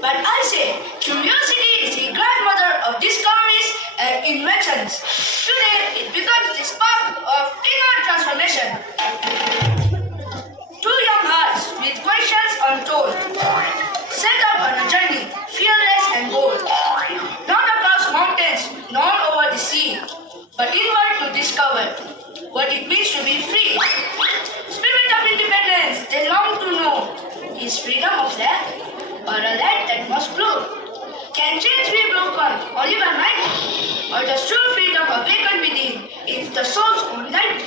But I say, curiosity is the grandmother of discoveries and inventions. Today, it becomes the spark of inner transformation. Two young hearts with questions untold, set out on a journey, fearless and bold. Not across mountains, nor over the sea, but inward to discover what it means to be free. Spirit of independence, they long to know. Is freedom of land, or a land that must grow? Can chains be broken, or even night? Or does true freedom awaken within, in the soul's own light?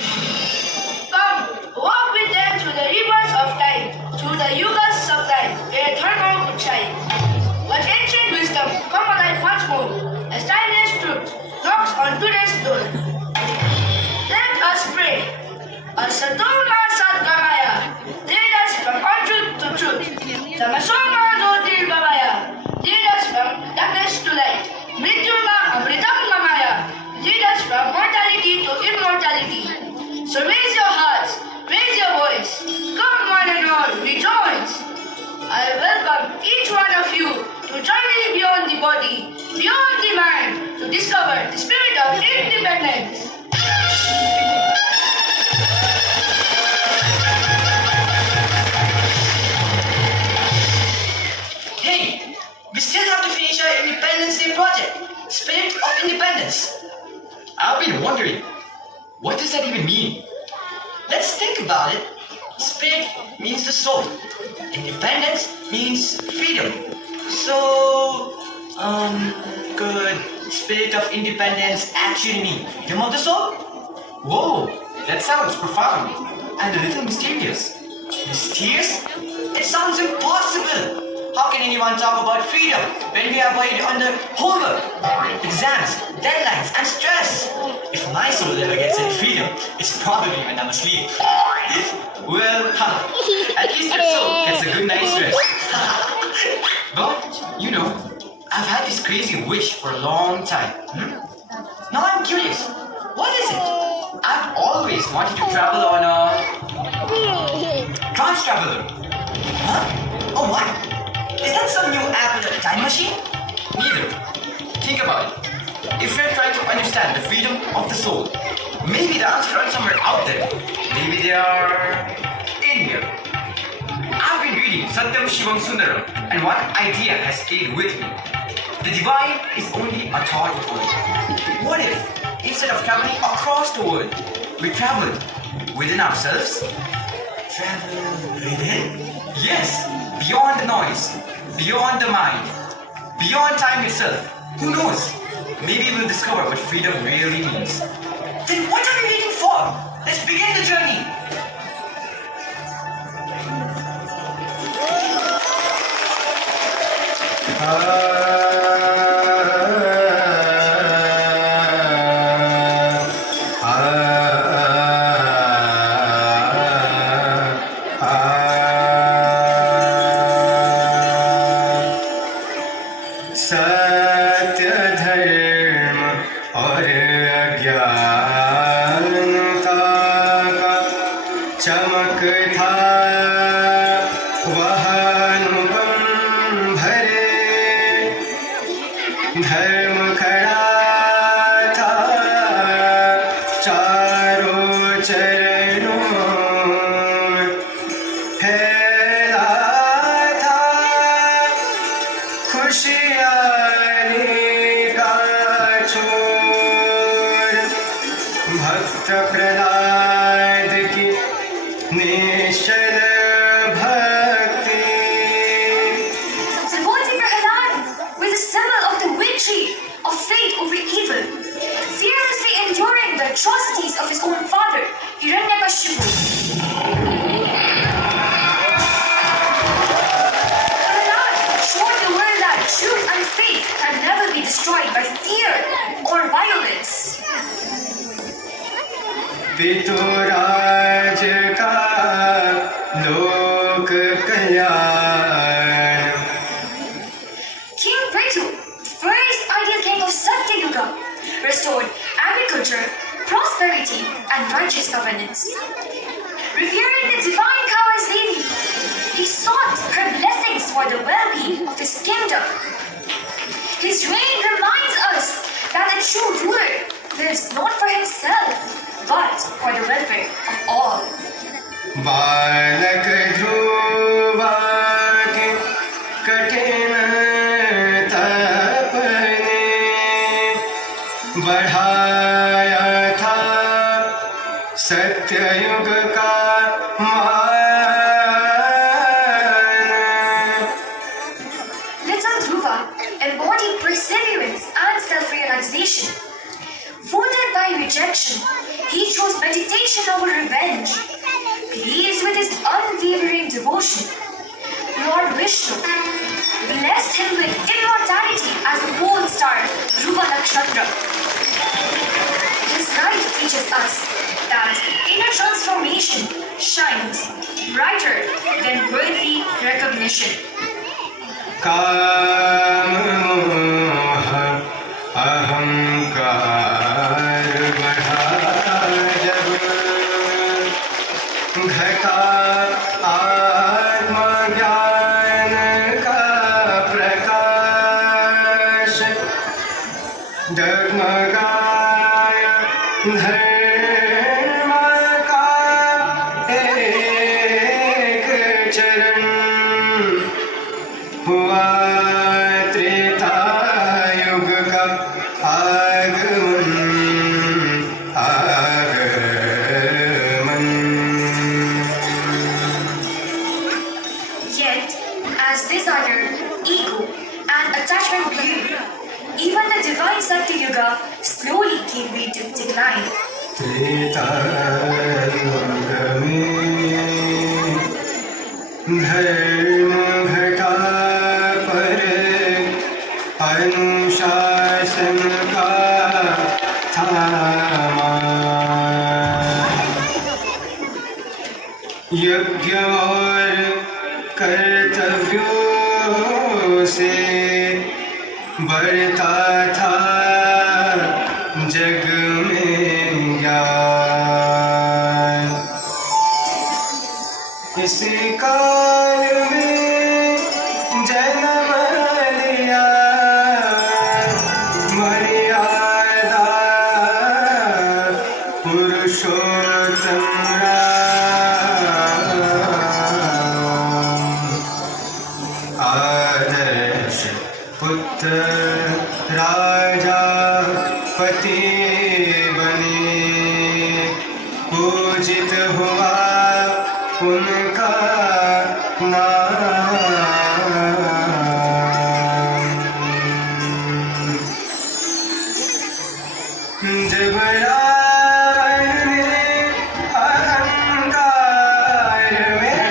Come, walk with them through the rivers of time, through the yugas sublime, where dharma could shine. Let ancient wisdom come alive once more, as timeless truth knocks on today's door. Let us pray. Asatoma Satgamaya, lead us from untruth to truth. Tamasoma Jyotirgamaya, lead us from darkness to light. Mrityurma Amritam Gamaya, lead us from mortality to immortality. So raise your hearts, raise your voice. Come one and all, rejoice. I welcome each one of you to journey beyond the body, beyond the mind, to discover the spirit of independence. Hey, we still have to finish our Independence Day project, Spirit of Independence. I've been wondering, what does that even mean? Let's think about it. Spirit means the soul. Independence means freedom. So, could Spirit of Independence actually mean freedom of the soul? Whoa, that sounds profound and a little mysterious. Mysterious? It sounds impossible. How can anyone talk about freedom when we are buried under homework, exams, deadlines, and stress? If my soul ever gets any freedom, it's probably when I'm asleep. Well, at least your soul gets a good night's rest. But, you know, I've had this crazy wish for a long time. Now I'm curious. What is it? I've always wanted to travel on a trance traveler. Huh? Oh what? Is that some new app with a time machine? Neither. Think about it. If we're trying to understand the freedom of the soul, maybe the answers aren't somewhere out there. Maybe they are in here. I've been reading Satyam Shivam Sundaram, and one idea has stayed with me. The divine is only a thought away. What if, instead of traveling across the world, we traveled within ourselves? Travel within? Yes, beyond the noise, beyond the mind, beyond time itself. Who knows? Maybe we'll discover what freedom really means. Then what are we waiting for? Let's begin the journey. सत्य धर्म और अज्ञानता का चमक था वह अनुपम भरे धर्म खड़ा था चारों चरणों में फैला था खुशियारी का छोर भक्त प्रहलाद की निश्चल भक्ति Supporting Prahalad with the symbol of the victory of faith over evil, fearlessly enduring the atrocities of his own father, Hiranyakashipu. Prahalad showed the world that truth and faith can never be destroyed by fear or violence. पितुराज का लोक कल्याण King Prithu, first ideal king of Satyayuga, restored agriculture, prosperity, and righteous governance. Revering the divine cow as Devi, he sought her blessings for the well-being of his kingdom. His reign reminds us that a true ruler lives not for himself, but for the welfare of all. बालक ध्रुवा के कठिन तप ने बढ़ाया था सत्ययुग का मान. Little Dhruva embodied perseverance and self-realization. Wounded by rejection, he chose meditation over revenge. Pleased with his unwavering devotion, Lord Vishnu blessed him with immortality as the pole star Dhruva Nakshatra. His life teaches us that inner transformation shines brighter than worldly recognition. काम मोह अहंकार बढ़ा जब घटा आत्मज्ञान का प्रकाश डगमगाया धर्म का एक चरण हुआ त्रेता युग का आगमन. Yet, as desire, ego, and attachment grew, even the divine Satya Yuga slowly gave way to decline. Treta युग में धर्म घटा पर अनुशासन का था यज्ञ और कर्तव्यों से बढ़ता था जग में ज्ञान. इसी काल में जन्म लिया मर्यादा पुरुषोत्तम राम. आदर्श पुत्र राजा पति बने पूजित हुआ उनका नाम. जब रावण ने अहंकार में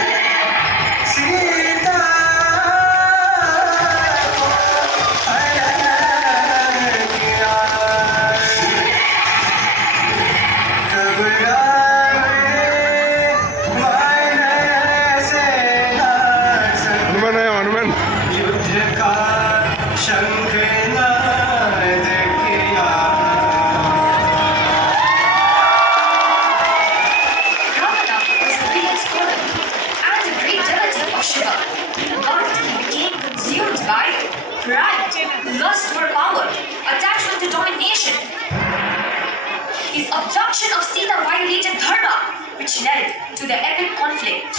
सीता को हरण किया तब राम ने मन से नाश युद्ध का शंखनाद किया. Ravana was the biggest scholar and a great devotee of Shiva, but he became consumed by pride, lust for power, attachment to domination. His abduction of Sita violated dharma, which led to the epic conflict.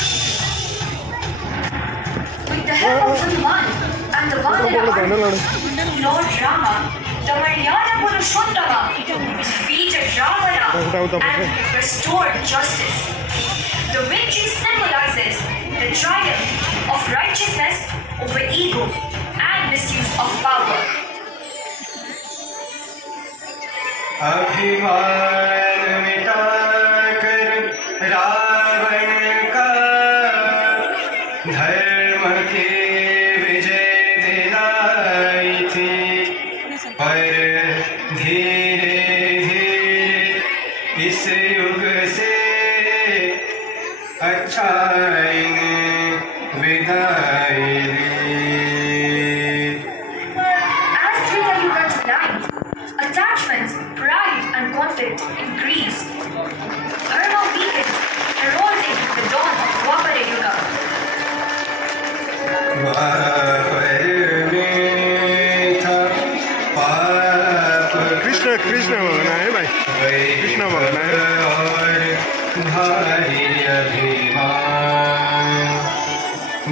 With the help of Hanuman and the Vanara army, Lord Rama, the Maryada Purushottama, defeated Ravana and restored justice. The victory symbolizes the triumph of righteousness over ego and misuse of power. अभिमान मिटाकर रावण का धर्म की विजय दिलाई थी पर धीरे धीरे इस युग से अच्छाई ने विदाई ली. As Treta Yuga declined, attachment, pride, and conflict Krishna भगवान है भाई, कृष्ण भगवान है। और भारी अभिमान,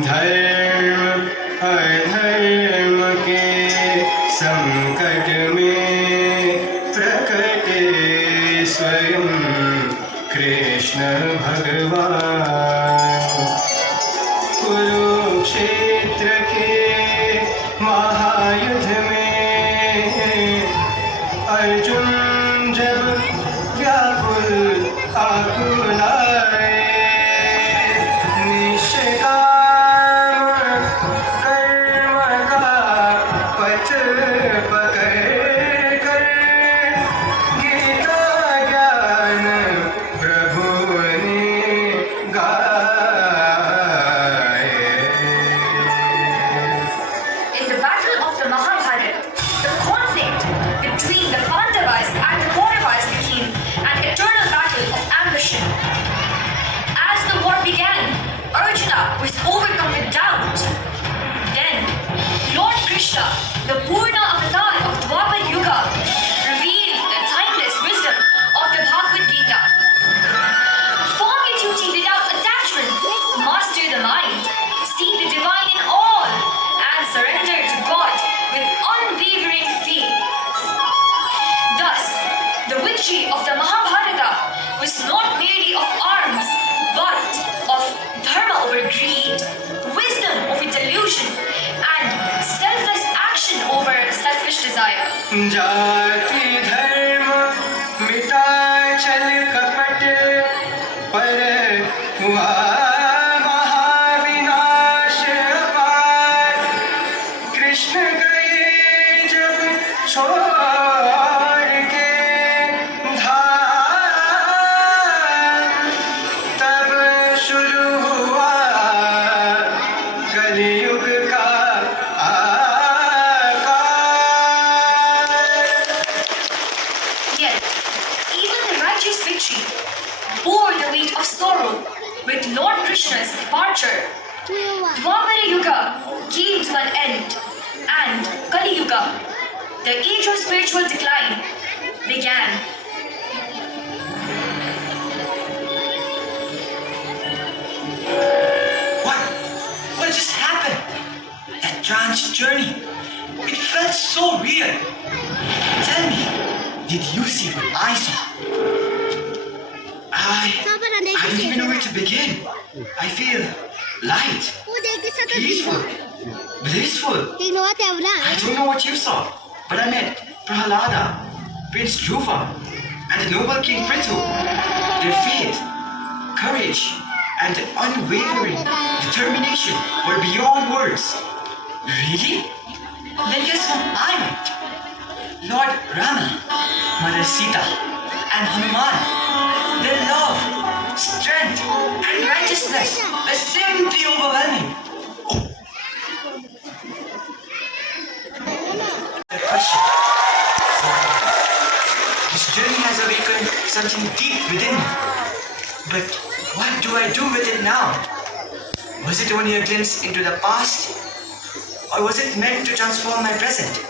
धर्म अधर्म के संकट में प्रकटे स्वयं कृष्ण भगवान। कुरुक्षेत्र के महायुद्ध में अर्जुन जब व्याकुल आकुलाए, निष्काम कर्म का पथ पकड़ कर गीता ज्ञान प्रभु ने गाए। In the battle of the Mahabharata, the conflict between the Pandavas and the Kauravas became an eternal battle of ambition. As the war began, Arjuna was overcome with doubt. Then, Lord Krishna, the Purna avatar of Dwapar Yuga, revealed the timeless wisdom of the Bhagavad Gita. Form your duty without attachment, master the mind, see the divine in all, and surrender to God with unwavering faith. Thus, the victory of the Mahabharata was not merely of arms, but of dharma over greed, wisdom over delusion, and selfless action over selfish desire. जाति धर्म मिटा छल कपट, पर हुआ महाविनाश अपार। कृष्ण गए जब छोड़ के धाम, तब शुरू हुआ कलियुग का आकार। Yet, even the righteous victory bore the weight of sorrow with Lord Krishna's departure. Dwapara Yuga came to an end, and Kali Yuga, the age of spiritual decline, began. What just happened? That trance journey. It felt so real. Tell me, did you see what I saw? I don't even know where to begin. I feel light, peaceful, blissful. I don't know what you saw, but I met Prahalada, Prince Dhruva, and the noble King Prithu. Their faith, courage, and unwavering determination were beyond words. Really? Then guess whom I met? Lord Rama, Mother Sita, and Hanuman. Their love, strength, and righteousness are simply overwhelming. Oh. The question. This journey has awakened something deep within me. But what do I do with it now? Was it only a glimpse into the past? Or was it meant to transform my present?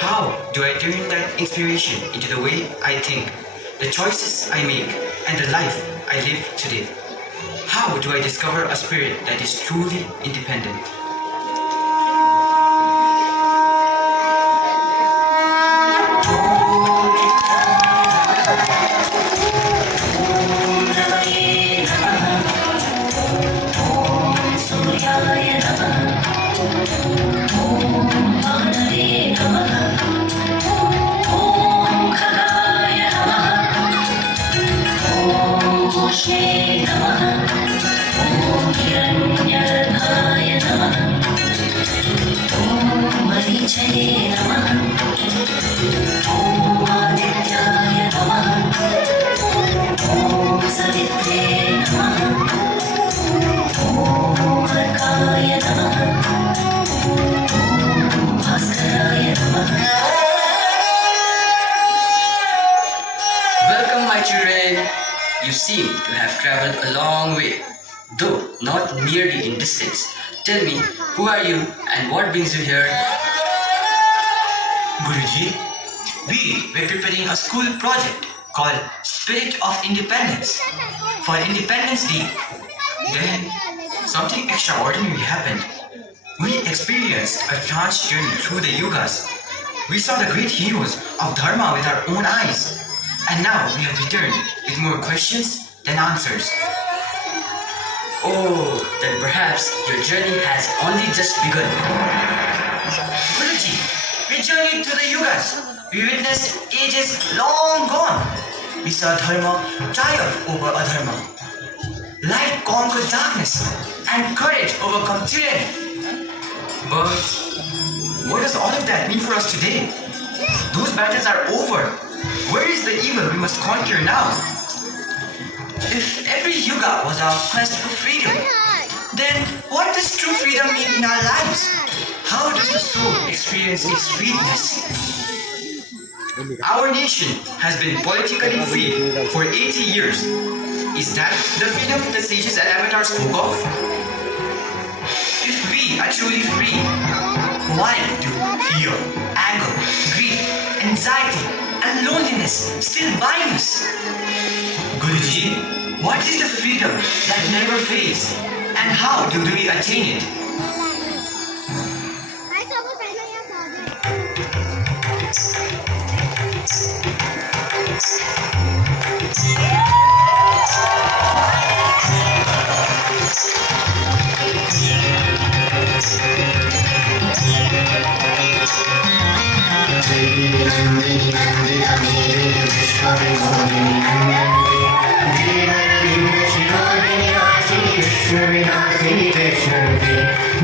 How do I turn that inspiration into the way I think, the choices I make, and the life I live today? How do I discover a spirit that is truly independent? Welcome, my children. You seem to have traveled a long way, though not merely in distance. Tell me, who are you and what brings you here? Guruji, we were preparing a school project called Spirit of Independence for Independence Day. Then something extraordinary happened. We experienced a trance journey through the yugas. We saw the great heroes of Dharma with our own eyes. And now we have returned with more questions than answers. Oh, then perhaps your journey has only just begun. Guruji, we journeyed through the yugas. We witnessed ages long gone. We saw Dharma triumph over Adharma. Light conquered darkness and courage overcome tyranny. But what does all of that mean for us today? Those battles are over. Where is the evil we must conquer now? If every yuga was our quest for freedom, then what does true freedom mean in our lives? How does the soul experience its sweetness? Our nation has been politically free for 80 years. Is that the freedom the sages and avatars spoke of? If we are truly free, why do fear, anger, greed, anxiety, and loneliness still bind us? Guruji, what is the freedom that never fades, and how do we attain it?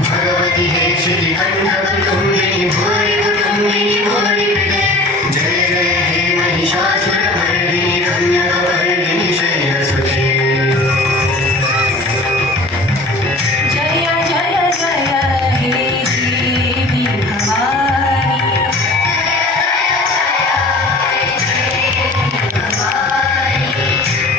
Bhagwati हे श्री कंठकुटुम्बिनी भूरि कुटुम्बिनी भूरि हृदे जय जय हे महिषासुरमर्दिनी रम्यकपर्दिनी शैलसुते जय जय जय हे देवी भवानी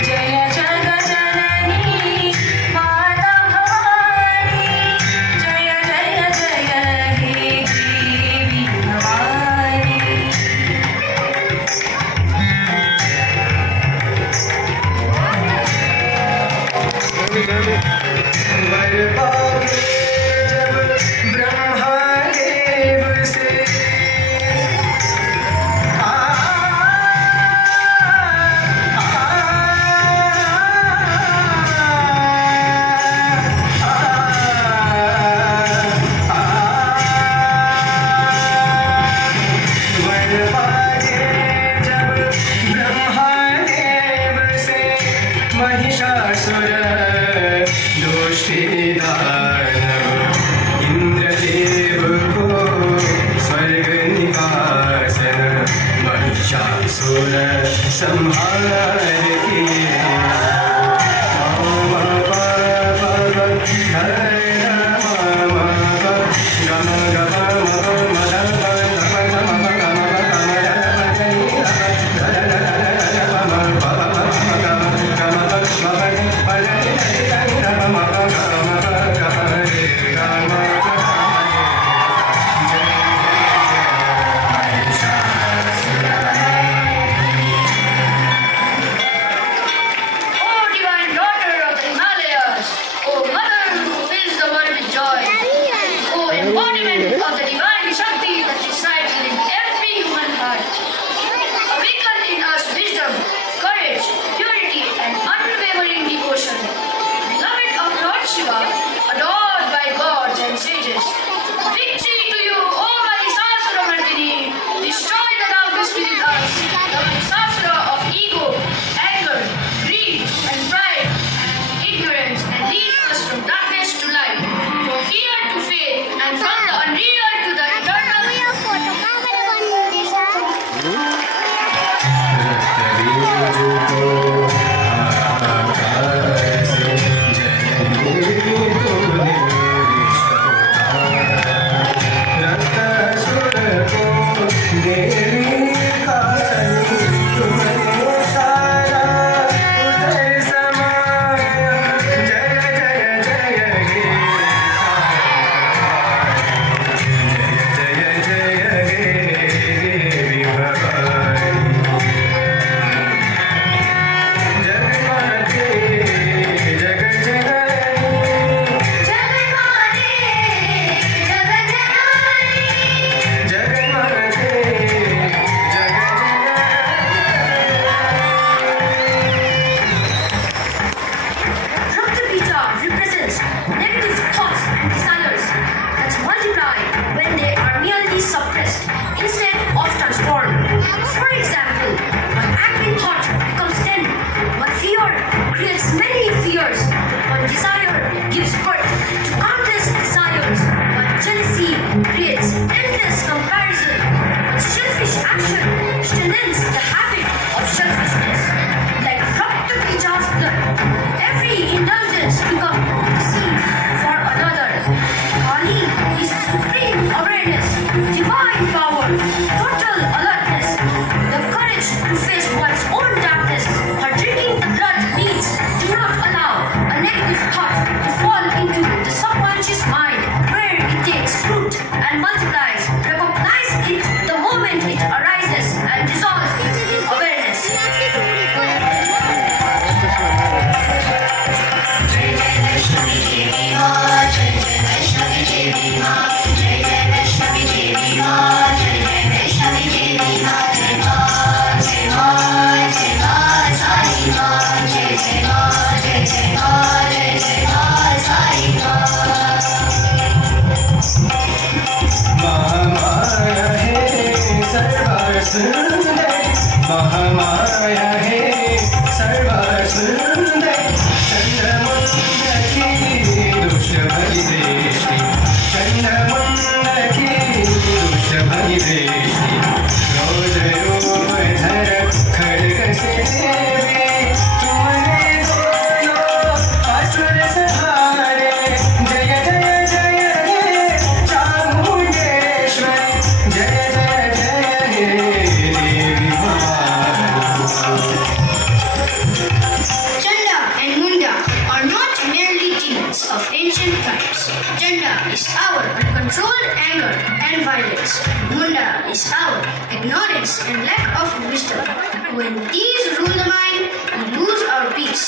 जय जगजननी माता भवानी जय जय जय हे देवी भवानी वर पाके जब ब्रह्मदेव से आ, वर पाके जब ब्रह्मदेव से महिषासुर दोषीदानव इंद्रदेव को स्वर्ग निवासन महिषासुर संहार के O divine daughter of the Himalayas, O mother who fills the world with joy, O embodiment of the divine Shakti that resides within every human heart, awaken in us wisdom, courage, purity, and unwavering devotion. Beloved of Lord Shiva, adored by gods and sages, victory to you, O Mahisasura-mardini! Destroy the darkness within us, the Mahisasura of ego, anger, greed, and pride, and ignorance, and lead us from darkness to light, from fear to faith, and from the unreal to the eternal. जय सुंदर महामाया है सर्व सुंदर चंद्रमुंड की दुष्ट भगी दृष्टि चंद्रमुंड की दुष्ट भगी दृष्टि क्रोध रूप धर खड्ग से देवी तुम्हारे दोनों असुर संहारे जय जय जय हे चामुंडेश्वरी जय जय जय हे देवी Bhavani Chanda and Munda are not merely demons of ancient times. Chanda is our uncontrolled anger and violence. Munda is our ignorance and lack of wisdom. When these rule the mind, we lose our peace.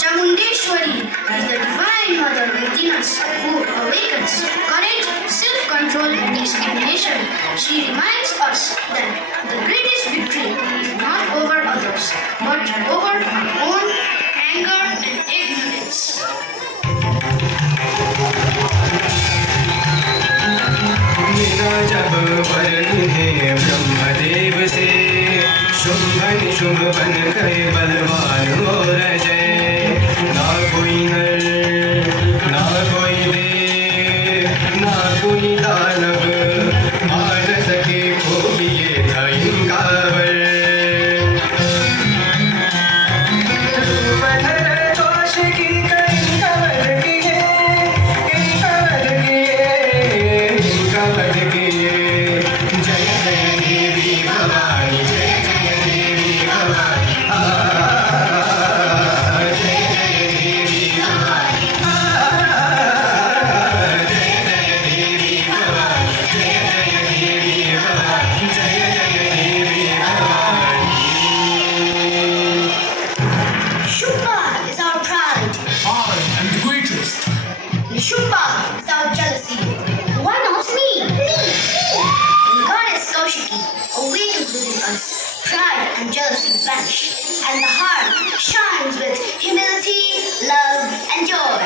Chamundeshwari is the divine mother within us who awakens courage, self-control and discrimination. She reminds us that the greatest victory is not over others, but over our own anger and ignorance. मेरा जब वरने ब्रह्मदेव से शुंभ निशुंभ बन गए बलवान और जय ना कोई नर ना कोई देव ना कोई दानव मान सके कोई ये था इनका वर रूप धर दोष की कई कवध किए इनका वध किए जय जय देवी भवानी जय जय देवी भवानी जय जय देवी भवानी जय जय देवी भवानी जय जय देवी भवानी जय जय देवी Bhavani Shubha is our pride. I am the greatest. Nishubha is our jealousy. Why not me? Me! When goddess Kaushiki awakens within us, pride and jealousy vanish, and the heart shines with humility, love, and joy.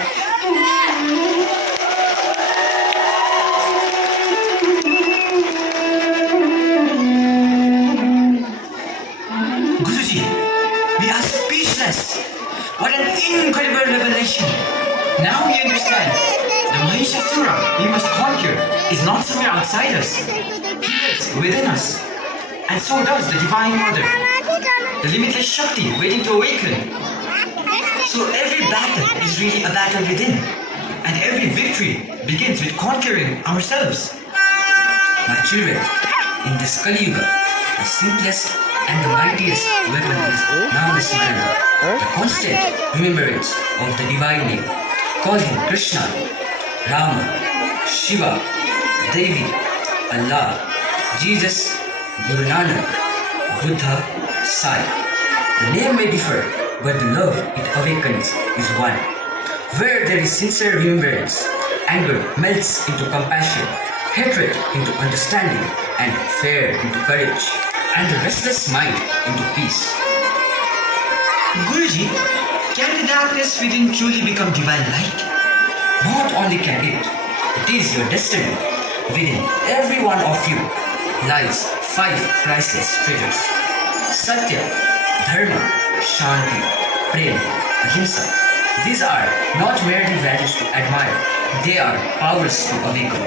Guruji, we are speechless. What an incredible revelation. Now we understand. The Mahishasura we must conquer is not somewhere outside us. He lives within us. And so does the Divine Mother, the limitless Shakti waiting to awaken. So every battle is really a battle within. And every victory begins with conquering ourselves. My children, in this Kali Yuga, the simplest and the mightiest weapon is Namasmrana, the constant remembrance of the divine name. Call him Krishna, Rama, Shiva, Devi, Allah, Jesus, Guru Nanak, Buddha, Sai. The name may differ, but the love it awakens is one. Where there is sincere remembrance, anger melts into compassion, hatred into understanding, and fear into courage, and the restless mind into peace. Guruji, can the darkness within truly become divine light? Not only can it is your destiny. Within every one of you lies 5 priceless treasures. Satya, Dharma, Shanti, Prem, Ahimsa. These are not merely values to admire, they are powers to awaken.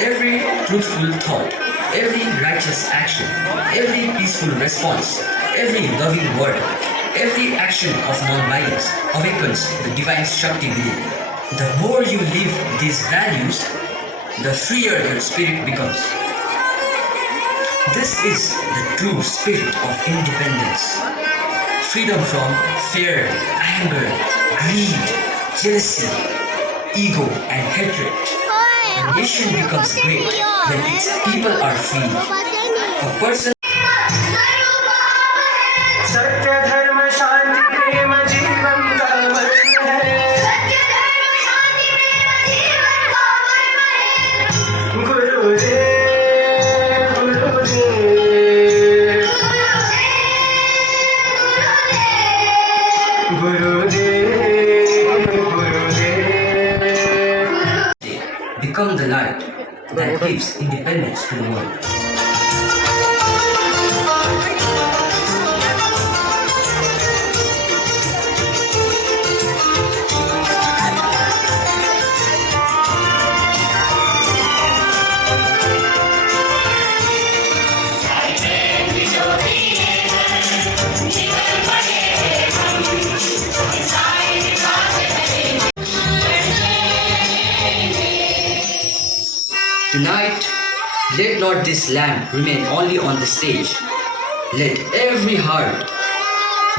Every truthful thought, every righteous action, every peaceful response, every loving word, every action of non-violence awakens the divine Shakti within. The more you live these values, the freer your spirit becomes. This is the true spirit of independence. Freedom from fear, anger, greed, jealousy, ego, and hatred. A nation becomes great when its people are free. A person सत्य धर्म शांति प्रेम जीवन का मर्म है गुरुदेव गुरुदेव गुरुदेव गुरुदेव become the light that gives independence to the world. Tonight, let not this lamp remain only on the stage. Let every heart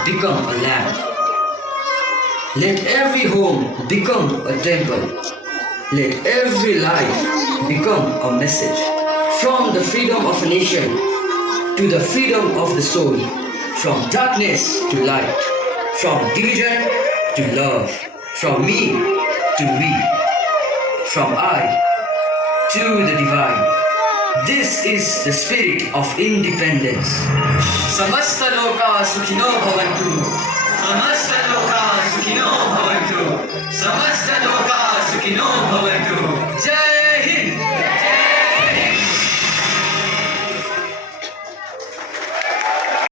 become a lamp. Let every home become a temple. Let every life become a message. From the freedom of a nation to the freedom of the soul. From darkness to light. From division to love. From me to we. From I to the divine. This is the spirit of independence. Samasta loka sukhino bhavantu.